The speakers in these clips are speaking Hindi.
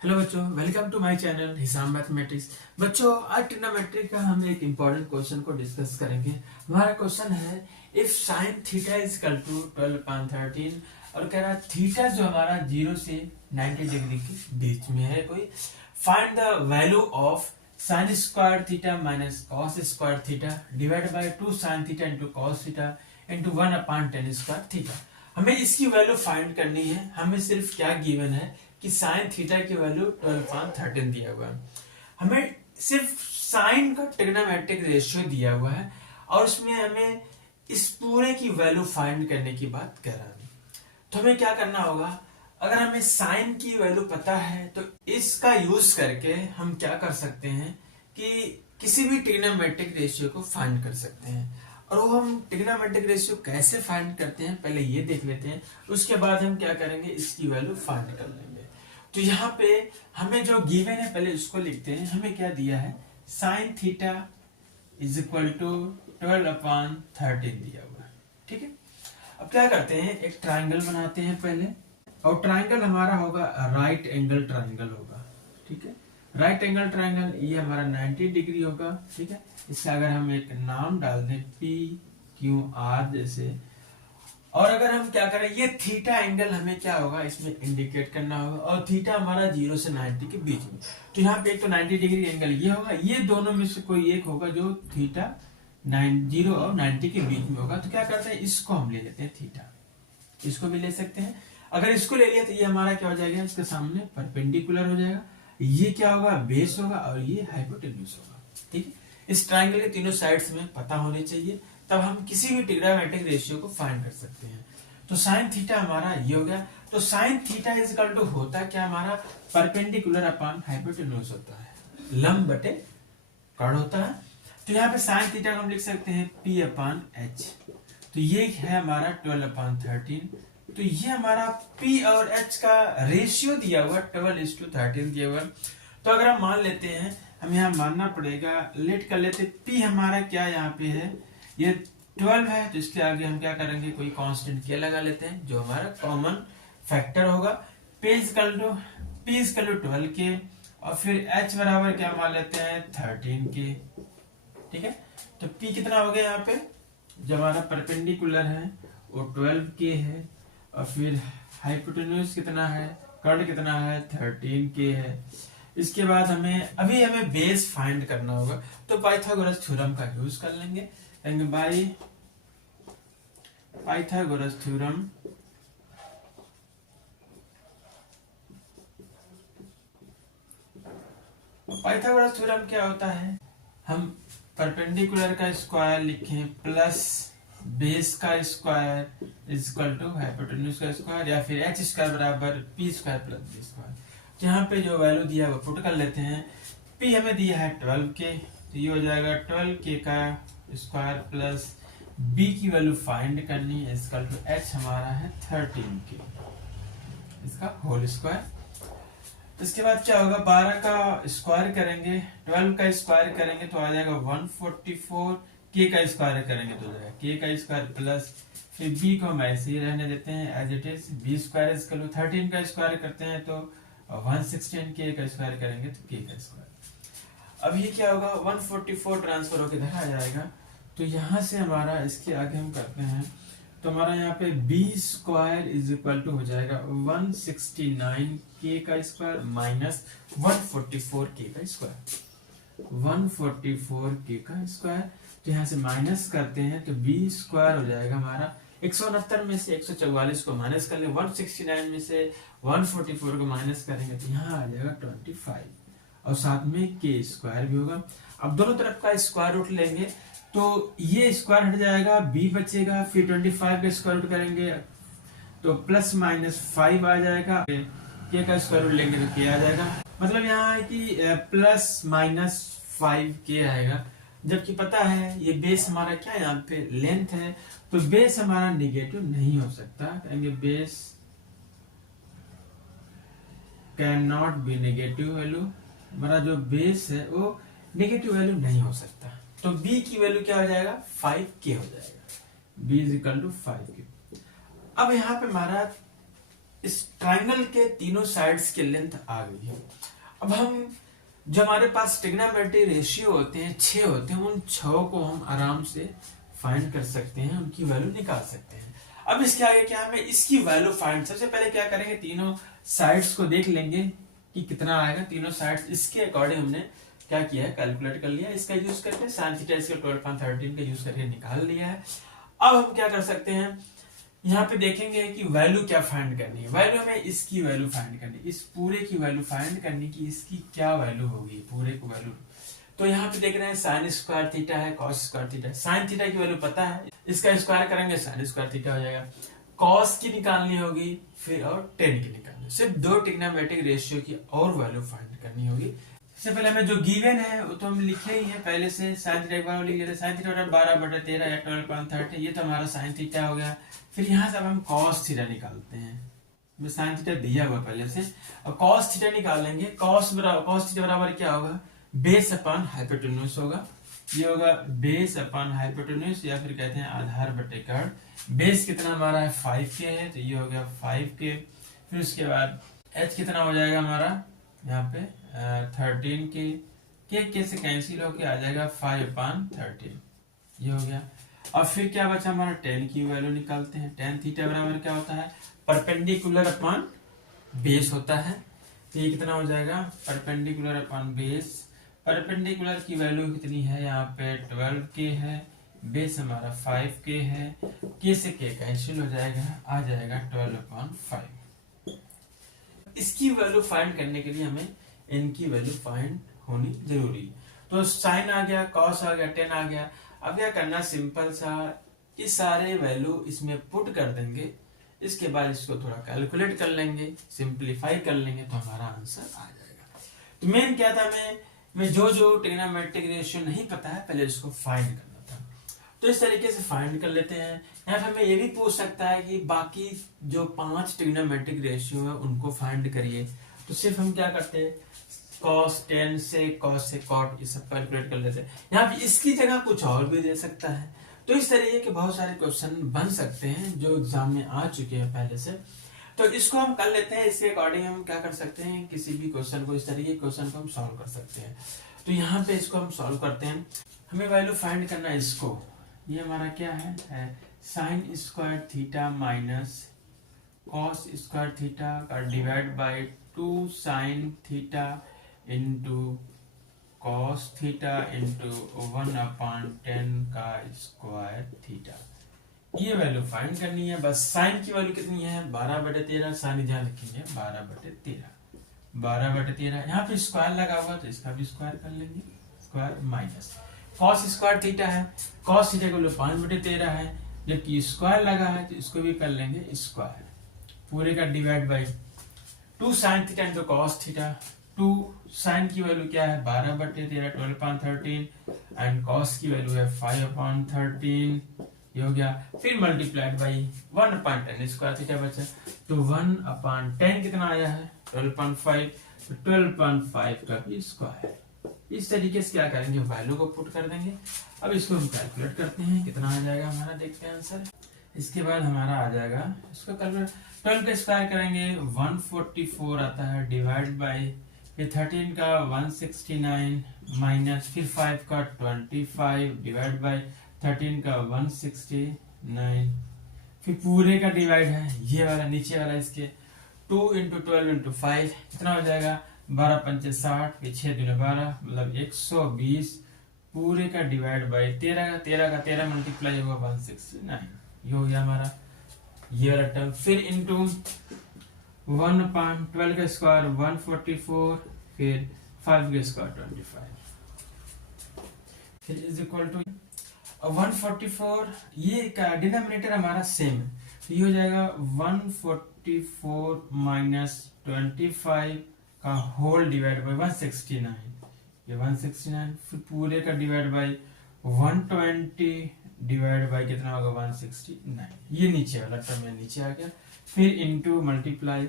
हेलो बच्चों, वेलकम टू माय चैनल हिसाब मैथमेटिक्स। बच्चों, आज ट्रिग्नोमेट्री का हम एक इम्पोर्टेंट क्वेश्चन को डिस्कस करेंगे। हमारा क्वेश्चन है if sine theta is equal to 12/13 और कह रहा है थीटा जो हमारा 0 से 90 डिग्री के बीच में है कोई, find the value of sine square theta minus cos square theta divide by 2 sine theta into cos theta into 1/tan square theta. हमें इसकी वैल्यू फाइंड करनी है। हमें सिर्फ क्या गिवन है कि साइन थीटा की वैल्यू 12/13 दिया हुआ है। हमें सिर्फ साइन का ट्रिग्नोमेट्रिक रेशियो दिया हुआ है और उसमें हमें इस पूरे की वैल्यू फाइंड करने की बात कर रहा है। तो हमें क्या करना होगा, अगर हमें साइन की वैल्यू पता है तो इसका यूज करके हम क्या कर सकते हैं कि किसी भी ट्रिग्नोमेट्रिक रेशियो को फाइंड कर सकते हैं। और वो हम ट्रिग्नोमेट्रिक रेशियो कैसे फाइंड करते हैं पहले ये देख लेते हैं, उसके बाद हम क्या करेंगे, इसकी वैल्यू फाइंड कर लेंगे। तो यहाँ पे हमें जो गिवन है पहले उसको लिखते हैं। हमें क्या दिया है, sine theta is equal to 12/13 दिया हुआ है। ठीक है, अब क्या करते हैं, एक ट्राइंगल बनाते हैं पहले, और ट्राइंगल हमारा होगा राइट एंगल ट्राइंगल होगा। ठीक है, राइट एंगल ट्राइंगल ये हमारा 90 डिग्री होगा। ठीक है, इसका अगर हम एक नाम डाल दें PQR जैसे, और अगर हम क्या करें, ये थीटा एंगल हमें क्या होगा इसमें इंडिकेट करना होगा, और थीटा हमारा 0 से 90 के बीच में। तो यहाँ पे एक तो 90 डिग्री एंगल ये होगा, ये दोनों में से कोई एक होगा जो थीटा 0 और 90 के बीच में होगा। तो क्या करते हैं, इसको हम ले लेते हैं थीटा, इसको भी ले सकते हैं। अगर इसको ले लिया तो ये हमारा क्या हो जाएगा, इसके सामने परपेंडिकुलर हो जाएगा। ये क्या होगा, बेस होगा, और ये हाइपोटेन्यूज होगा। ठीक है, इस ट्राइंगल के तीनों साइड्स में पता होने चाहिए, तब हम किसी भी ट्रिग्नोमेट्रिक रेशियो को फाइंड कर सकते हैं। तो साइन थीटा हमारा ये हो गया। तो sine theta is equal to होता क्या हमारा, परपेंडिकुलर अपॉन हाइपोटेन्यूज होता है, लंब बटे कर्ण होता है। तो यहाँ पे साइन थीटा को हम लिख सकते हैं P/H। तो ये है हमारा 12/13। तो ये हमारा P और H का रेशियो दिया हुआ 12:13 दिया हुआ। तो अगर हम मान लेते हैं, हम यहाँ मानना पड़ेगा, लेट कर लेते, P हमारा क्या यहाँ पे है, ये 12 है, तो इसके आगे हम क्या करेंगे, कोई कांस्टेंट के लगा लेते हैं जो हमारा कॉमन फैक्टर होगा। P इज इक्वल टू 12 के, और फिर H बराबर क्या मान लेते हैं 13 के। ठीक है, तो P कितना हो गया, यहाँ पे जो हमारा परपेंडिकुलर है वो 12 के है, और फिर हाइपोटेन्यूज कितना है, कर्ण कितना है 13 के है। इसके बाद हमें बेस फाइंड करना होगा। तो पाइथागोरस थ्योरम का यूज कर लेंगे, by Pythagoras theorem Pythagoras theorem क्या होता है, हम परपेंडिकुलर का स्क्वायर लिखें प्लस बेस का square is equal to hypotenuse का स्क्वायर, या फिर H स्क्वायर बराबर P square plus B square. यहाँ पे जो वैल्यू दिया है वो पुट कर लेते हैं। P हमें दिया है 12 के, तो ये हो जाएगा 12 के का स्क्वायर प्लस B की वैल्यू फाइंड करनी है इसका, तो H हमारा है 13 के, इसका होल स्क्वायर। इसके बाद क्या होगा, 12 का स्क्वायर करेंगे, 12 का स्क्वायर करेंगे तो आ जाएगा 144, के का स्क्वायर करेंगे तो जाएगा के का स्क्वायर प्लस, फिर B को हम ऐसे ही रहने देते हैं as it is, B square is equal to 13 का स्क्वायर करते हैं तो 116, के का स्क्वायर करेंगे तो के का स्क्वायर। अब ये क्या होगा, 144 ट्रांसफर होकर इधर आ जाएगा। तो यहाँ से हमारा इसके आगे हम करते हैं, तो हमारा यहाँ पे B square is equal to हो जाएगा 169 के का स्क्वायर माइनस 144 के का स्क्वायर, 144 के का स्क्वायर। तो यहाँ से माइनस करते हैं तो B स्क्वायर हो जाएगा हमारा 169 में से 144 को माइनस कर ले, 169 में से 144 को माइनस करेंगे तो यहाँ आ जाएगा 25, और साथ में के स्क्वायर भी होगा। अब दोनों तरफ का स्क्वायर रूट लेंगे तो ये स्क्वायर हट जाएगा, B बचेगा, फिर 25 का स्क्वायर रूट करेंगे तो प्लस माइनस 5 आ जाएगा, के का स्क्वायर रूट लेंगे तो के आ जाएगा। मतलब यहाँ है कि प्लस माइनस 5 के आएगा, जबकि पता है ये बेस हमारा क्या है, यहाँ पे लेंथ है, तो बेस हमारा निगेटिव नहीं हो सकता, कहेंगे base can not be negative value, हमारा जो बेस है वो नेगेटिव वैल्यू नहीं हो सकता। तो B की वैल्यू क्या हो जाएगा, 5K हो जाएगा, B is equal to 5K। अब यहाँ पे हमारा इस ट्राइंगल के तीनों साइड्स की लेंथ आ गई है। अब हम जो हमारे पास ट्रिग्नोमेट्री रेशियो होते हैं 6 होते हैं, उन 6 को हम आराम से फाइंड कर सकते हैं, उनकी वैल्यू निकाल सकते हैं। अब इसके आगे क्या हमें इसकी वैल्यू फाइंड, सबसे पहले क्या करेंगे, तीनों साइड्स को देख लेंगे कि कितना आएगा। तीनों साइड्स इसके अकॉर्डिंग हमने क्या किया है, कैलकुलेट कर लिया, इसका यूज करके sin थीटा इसके 12.13 का यूज करके निकाल लिया है। अब हम क्या कर सकते हैं, यहाँ पे देखेंगे कि वैल्यू क्या फाइंड करनी है। वैल्यू हमें इसकी वैल्यू फाइंड करनी है, इस पूरे की वैल्यू फाइंड करनी की इसकी क्या वैल्यू होगी, पूरे को वैल्यू। तो यहाँ पे देख रहे हैं साइन स्क्वायर थीटा है, cos square theta. Sine theta की वैल्यू पता है, इसका स्क्वायर करेंगे साइन स्क्वायर थीटा हो जाएगा। कॉस की निकालनी होगी फिर और टेन की निकालनी, सिर्फ 2 ट्रिग्नोमेट्रिक रेशियो की और वैल्यू फाइंड करनी होगी। सबसे पहले हमें जो गिवन है वो तो हम लिखे ही है पहले से, साइन थीटा का लिख लेते हैं, साइन थीटा 12/13 या 12.13, ये तो हमारा साइन थीटा हो गया। फिर यहाँ से अब हम कॉस थीटा निकालते हैं, साइन थीटा दिया हुआ पहले से, और कॉस थीटा निकालेंगे। कॉस थीटा बराबर क्या होगा, बेस अपॉन हाइपोटेन्यूज होगा, ये होगा बेस अपॉन हाइपोटेन्यूज, या फिर कहते हैं आधार बटे कर्ण। बेस कितना हमारा है 5k है, तो ये हो गया 5k। फिर उसके बाद h कितना हो जाएगा हमारा यहाँ पे 13k, के से कैंसिल होके आ जाएगा 5/13, ये हो गया। और फिर क्या बचा हमारा, टेन की वैल्यू निकालते हैं। टेन थीटा बराबर क्या होता है, परपेंडिकुलर अपॉन बेस होता है, तो ये कितना हो जाएगा, परपेंडिकुलर अपॉन बेस। परपेंडिकुलर की वैल्यू कितनी है यहाँ पे 12k है, बेस हमारा 5k है, k से k कैंसिल हो जाएगा, आ जाएगा 12/5। इसकी वैल्यू फाइंड करने के लिए हमें इनकी वैल्यू फाइंड होनी जरूरी है। तो साइन आ गया, कॉस आ गया, टेन आ गया। अब क्या करना, सिंपल सा ये सारे वैल्यू इसमें पुट कर देंगे, इसके बाद इसको थोड़ा कैलकुलेट कर लेंगे, सिंप्लीफाई कर लेंगे, तो हमारा आंसर आ जाएगा। तो मेन क्या था, मैं जो ट्रिग्नोमेट्रिक रेशियो नहीं पता है पहले इसको फाइंड करना था, तो इस तरीके से फाइंड कर लेते हैं। यहाँ पे हमें ये भी पूछ सकता है कि बाकी जो 5 ट्रिग्नोमेट्रिक रेशियो है उनको फाइंड करिए, तो सिर्फ हम क्या करते हैं, cos 10 से cos से cot ये सब कैलकुलेट कर लेते हैं। यहाँ पे इसकी जगह कुछ और भी दे सकता है। तो इस तरीके के बहुत सारे क्वेश्चन बन सकते हैं जो एग्जाम में आ चुके हैं पहले से, तो इसको हम कर लेते हैं। इसके अकॉर्डिंग हम क्या कर सकते हैं, किसी भी क्वेश्चन को, इस तरीके के क्वेश्चन को हम सॉल्व कर सकते हैं। तो यहाँ पे इसको हम सॉल्व करते हैं। हमें वैल्यू फाइंड करना है इसको, ये हमारा क्या है sine square theta minus cos square theta का divide by 2 sine theta into cos theta into 1/10 का स्क्वायर थीटा, ये वैल्यू फाइंड करनी है। बस साइन की वैल्यू कितनी है 12/13, साइन ध्यान रखेंगे 12/13 यहाँ पे स्क्वायर लगा हुआ तो इसका भी स्क्वायर कर लेंगे, square minus cos square theta है, कॉस थीटा की वैल्यू 5/13 है, जबकि स्क्वायर लगा है तो इसको भी कर लेंगे स्क्वायर, पूरे का divide by 2 sine theta into cos theta. 2 sine की वैल्यू क्या है 12/13 12/13 एंड कॉस की वैल्यू है 5/13, ये हो गया। फिर मल्टीप्लाइड बाई 1/10 स्क्वायर थीटा बचा, तो 1/10 कितना आया है 12.5, तो 12.5 का भी स्क्वायर। इस तरीके से क्या करेंगे, वैल्यू को पुट कर देंगे। अब इसको हम कैलकुलेट करते हैं कितना आ जाएगा हमारा, देखते हैं आंसर। इसके बाद हमारा आ जाएगा, इसको कैलकुलेट 12 का स्क्वायर करेंगे 144 आता है, डिवाइड बाई फिर 13 का 169 माइनस फिर 5 का 25 डिवाइड बाई 13 का 169, फिर पूरे का डिवाइड है ये वाला नीचे वाला, इसके 2 इंटू 12 इंटू 5 कितना हो जाएगा 12×5 60, फिर 6 दूनी 12 मतलब 120, पूरे का डिवाइड बाई 13 मल्टीप्लाई होगा 169, ये हो गया हमारा ये वाला टर्म। फिर इंटू 1/12 का स्क्वायर 144, फिर 5 का स्क्वायर 25, फिर इज इक्वल टू 144, ये का डिनोमिनेटर हमारा सेम है, तो ये हो जाएगा 144 माइनस 25 का होल डिवाइड बाई 169, ये 169, फिर पूरे का डिवाइड बाई 120 डिवाइड बाई कितना होगा 169, ये नीचे वाला टर्म है नीचे आ गया। फिर इंटू मल्टीप्लाई,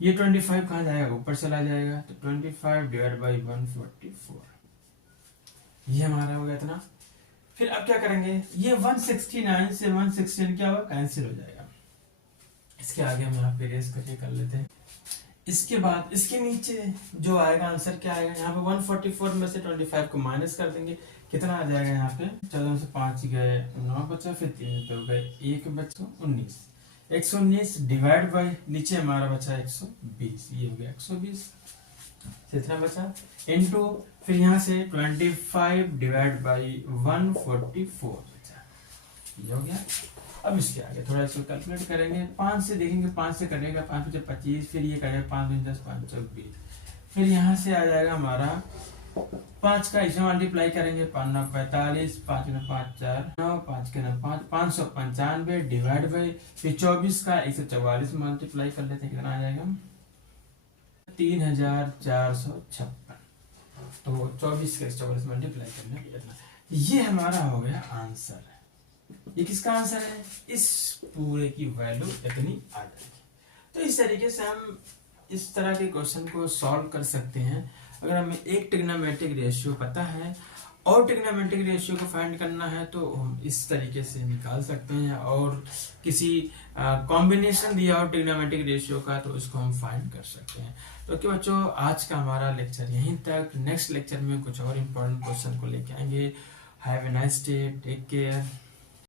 ये 25 कहाँ जाएगा ऊपर चला जाएगा, तो 25 डिवाइड बाई 144, ये हमारा हो गया इतना। फिर अब क्या करेंगे, ये 169 से 116 क्या होगा कैंसिल हो जाएगा, इसके आगे हम यहाँ पे रेस करके कर लेते हैं। इसके बाद इसके नीचे जो आएगा आंसर क्या आएगा, यहाँ पे 144 में से 25 को माइनस कर देंगे, कितना आ जाएगा यहाँ पे 14 से 5 गए 9 बचा, फिर 3 पे हो गए 1 बचा 19, 119 डिवाइड बाई नीचे हमारा बचा 120, ये हो गया 120 से इतना बचा इनटू फिर यहाँ से 25 डिवाइड बाई 144 बचा, ये हो गया। अब इसके आगे थोड़ा इसको कैलकुलेट करेंगे, 5 से देखेंगे, 5 से करेगा 5 से 25, फिर ये करेगा 5 10 5 24, फिर यहाँ से आ जाएगा हमारा 5 का इसमें मल्टीप्लाई करेंगे 5 9 45, 5 9 5 4 9, 5 के 9 5 595 डिवाइड बाई फिर 24 का 144 मल्टीप्लाई कर लेते हैं, कितना आ जाएगा 3456। तो 24 का 144 मल्टीप्लाई करने कितना, ये हमारा हो गया आंसर है। ये किसका आंसर है, इस पूरे की वैल्यू इतनी आ जाएगी। तो इस तरीके से हम इस तरह के क्वेश्चन को सॉल्व कर सकते हैं। अगर हमें एक ट्रिग्नोमेट्रिक रेशियो पता है और ट्रिग्नोमेट्रिक रेशियो को फाइंड करना है तो हम इस तरीके से निकाल सकते हैं, और किसी कॉम्बिनेशन दिया हो ट्रिग्नोमेट्रिक रेशियो का तो उसको हम फाइंड कर सकते हैं। तो कि बच्चों आज का हमारा लेक्चर यहीं तक, नेक्स्ट लेक्चर में कुछ और इम्पोर्टेंट क्वेश्चन को लेके आएंगे। Have a nice day, take care.